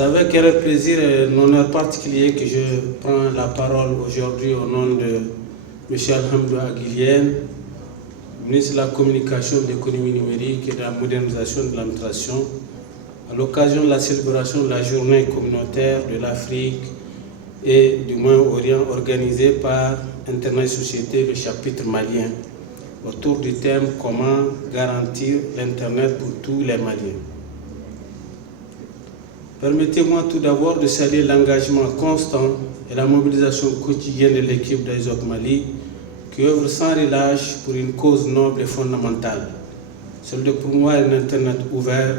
C'est avec un plaisir et un honneur particulier que je prends la parole aujourd'hui au nom de M. Alhamdou Aguilien, ministre de la Communication, de l'Économie numérique et de la modernisation de l'administration, à l'occasion de la célébration de la journée communautaire de l'Afrique et du Moyen-Orient organisée par Internet Société, le chapitre malien, autour du thème « Comment garantir l'Internet pour tous les Maliens ». Permettez-moi tout d'abord de saluer l'engagement constant et la mobilisation quotidienne de l'équipe d'Aizok Mali qui œuvre sans relâche pour une cause noble et fondamentale, celle de promouvoir un Internet ouvert,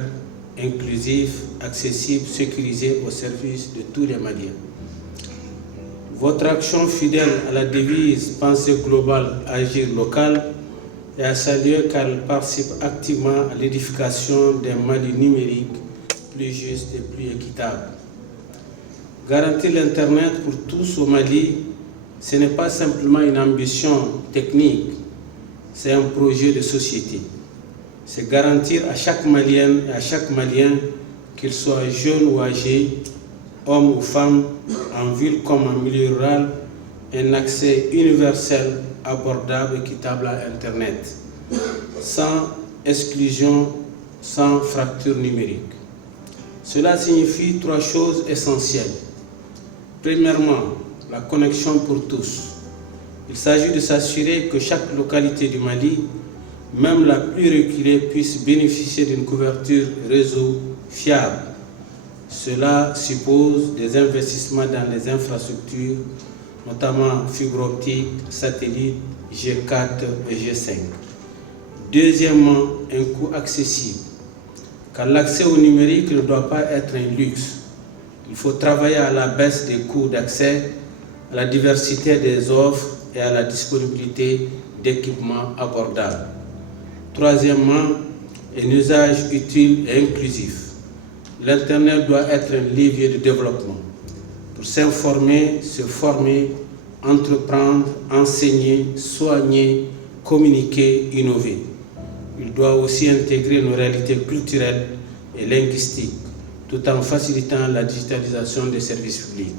inclusif, accessible, sécurisé au service de tous les Maliens. Votre action fidèle à la devise « Pensée globale, agir local » est à saluer car elle participe activement à l'édification d'un Mali numérique plus juste et plus équitable. Garantir l'Internet pour tous au Mali, ce n'est pas simplement une ambition technique, c'est un projet de société. C'est garantir à chaque Malienne et à chaque Malien, qu'il soit jeune ou âgé, homme ou femme, en ville comme en milieu rural, un accès universel, abordable, équitable à Internet, sans exclusion, sans fracture numérique. Cela signifie trois choses essentielles. Premièrement, la connexion pour tous. Il s'agit de s'assurer que chaque localité du Mali, même la plus reculée, puisse bénéficier d'une couverture réseau fiable. Cela suppose des investissements dans les infrastructures, notamment fibre optique, satellite, G4 et G5. Deuxièmement, un coût accessible, car l'accès au numérique ne doit pas être un luxe. Il faut travailler à la baisse des coûts d'accès, à la diversité des offres et à la disponibilité d'équipements abordables. Troisièmement, un usage utile et inclusif. L'Internet doit être un levier de développement pour s'informer, se former, entreprendre, enseigner, soigner, communiquer, innover. Il doit aussi intégrer nos réalités culturelles et linguistiques, tout en facilitant la digitalisation des services publics.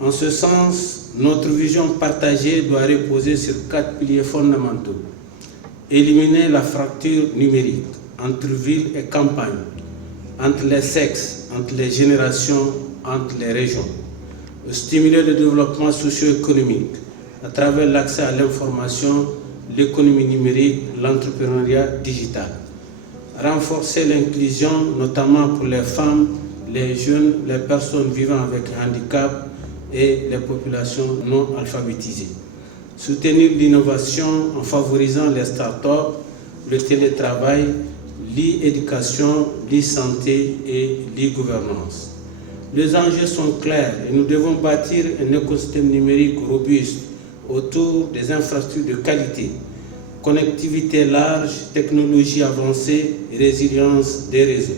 En ce sens, notre vision partagée doit reposer sur 4 piliers fondamentaux. Éliminer la fracture numérique entre ville et campagne, entre les sexes, entre les générations, entre les régions. Stimuler le développement socio-économique à travers l'accès à l'information, l'économie numérique, l'entrepreneuriat digital. Renforcer l'inclusion, notamment pour les femmes, les jeunes, les personnes vivant avec handicap et les populations non alphabétisées. Soutenir l'innovation en favorisant les start-up, le télétravail, l'e-éducation, l'e-santé et l'e-gouvernance. Les enjeux sont clairs et nous devons bâtir un écosystème numérique robuste autour des infrastructures de qualité, connectivité large, technologie avancée et résilience des réseaux,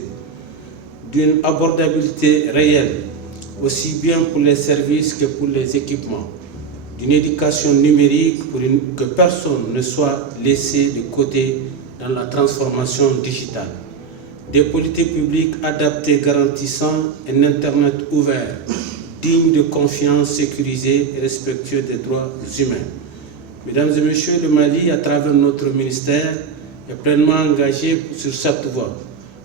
d'une abordabilité réelle, aussi bien pour les services que pour les équipements, d'une éducation numérique pour que personne ne soit laissé de côté dans la transformation digitale, des politiques publiques adaptées garantissant un Internet ouvert, digne de confiance, sécurisé et respectueux des droits humains. Mesdames et messieurs, le Mali, à travers notre ministère, est pleinement engagé sur cette voie.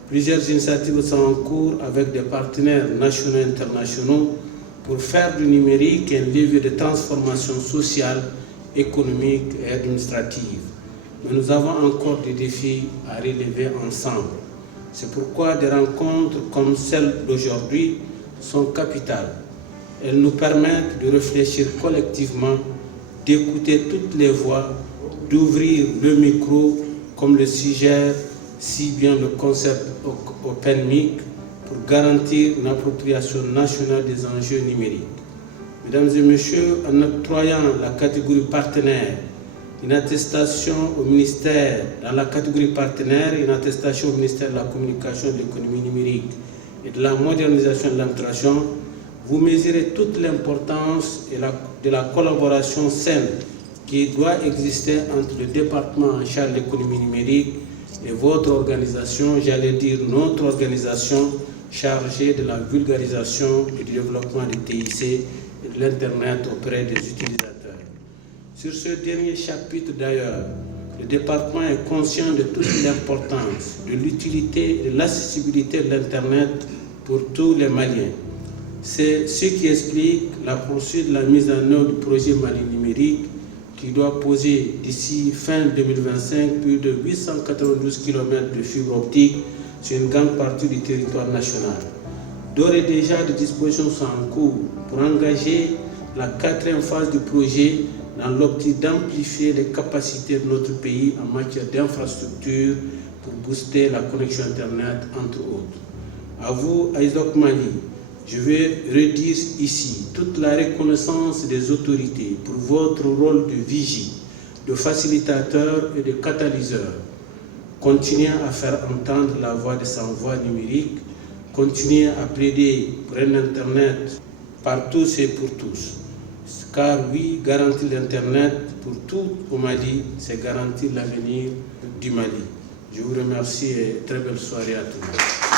Plusieurs initiatives sont en cours avec des partenaires nationaux et internationaux pour faire du numérique un levier de transformation sociale, économique et administrative. Mais nous avons encore des défis à relever ensemble. C'est pourquoi des rencontres comme celle d'aujourd'hui sont capitales. Elles nous permettent de réfléchir collectivement, d'écouter toutes les voix, d'ouvrir le micro, comme le suggère si bien le concept OpenMic, pour garantir une appropriation nationale des enjeux numériques. Mesdames et messieurs, en octroyant la catégorie partenaire, une attestation au ministère, dans la catégorie partenaire, une attestation au ministère de la Communication, de l'Économie numérique et de la modernisation de l'administration, vous mesurez toute l'importance de la collaboration saine qui doit exister entre le département en charge de l'économie numérique et votre organisation, j'allais dire notre organisation, chargé de la vulgarisation et du développement des TIC et de l'Internet auprès des utilisateurs. Sur ce dernier chapitre d'ailleurs, le département est conscient de toute l'importance, de l'utilité et de l'accessibilité de l'Internet pour tous les Maliens. C'est ce qui explique la poursuite de la mise en œuvre du projet Mali numérique qui doit poser d'ici fin 2025 plus de 892 km de fibre optique sur une grande partie du territoire national. D'ores et déjà, des dispositions sont en cours pour engager la 4e phase du projet dans l'optique d'amplifier les capacités de notre pays en matière d'infrastructure pour booster la connexion Internet, entre autres. À vous, Aizok Mali, je vais redire ici toute la reconnaissance des autorités pour votre rôle de vigie, de facilitateur et de catalyseur. Continuez à faire entendre la voix des sans-voix numériques, continuez à plaider pour un Internet par tous et pour tous. Car oui, garantir l'Internet pour tout au Mali, c'est garantir l'avenir du Mali. Je vous remercie et très belle soirée à tous.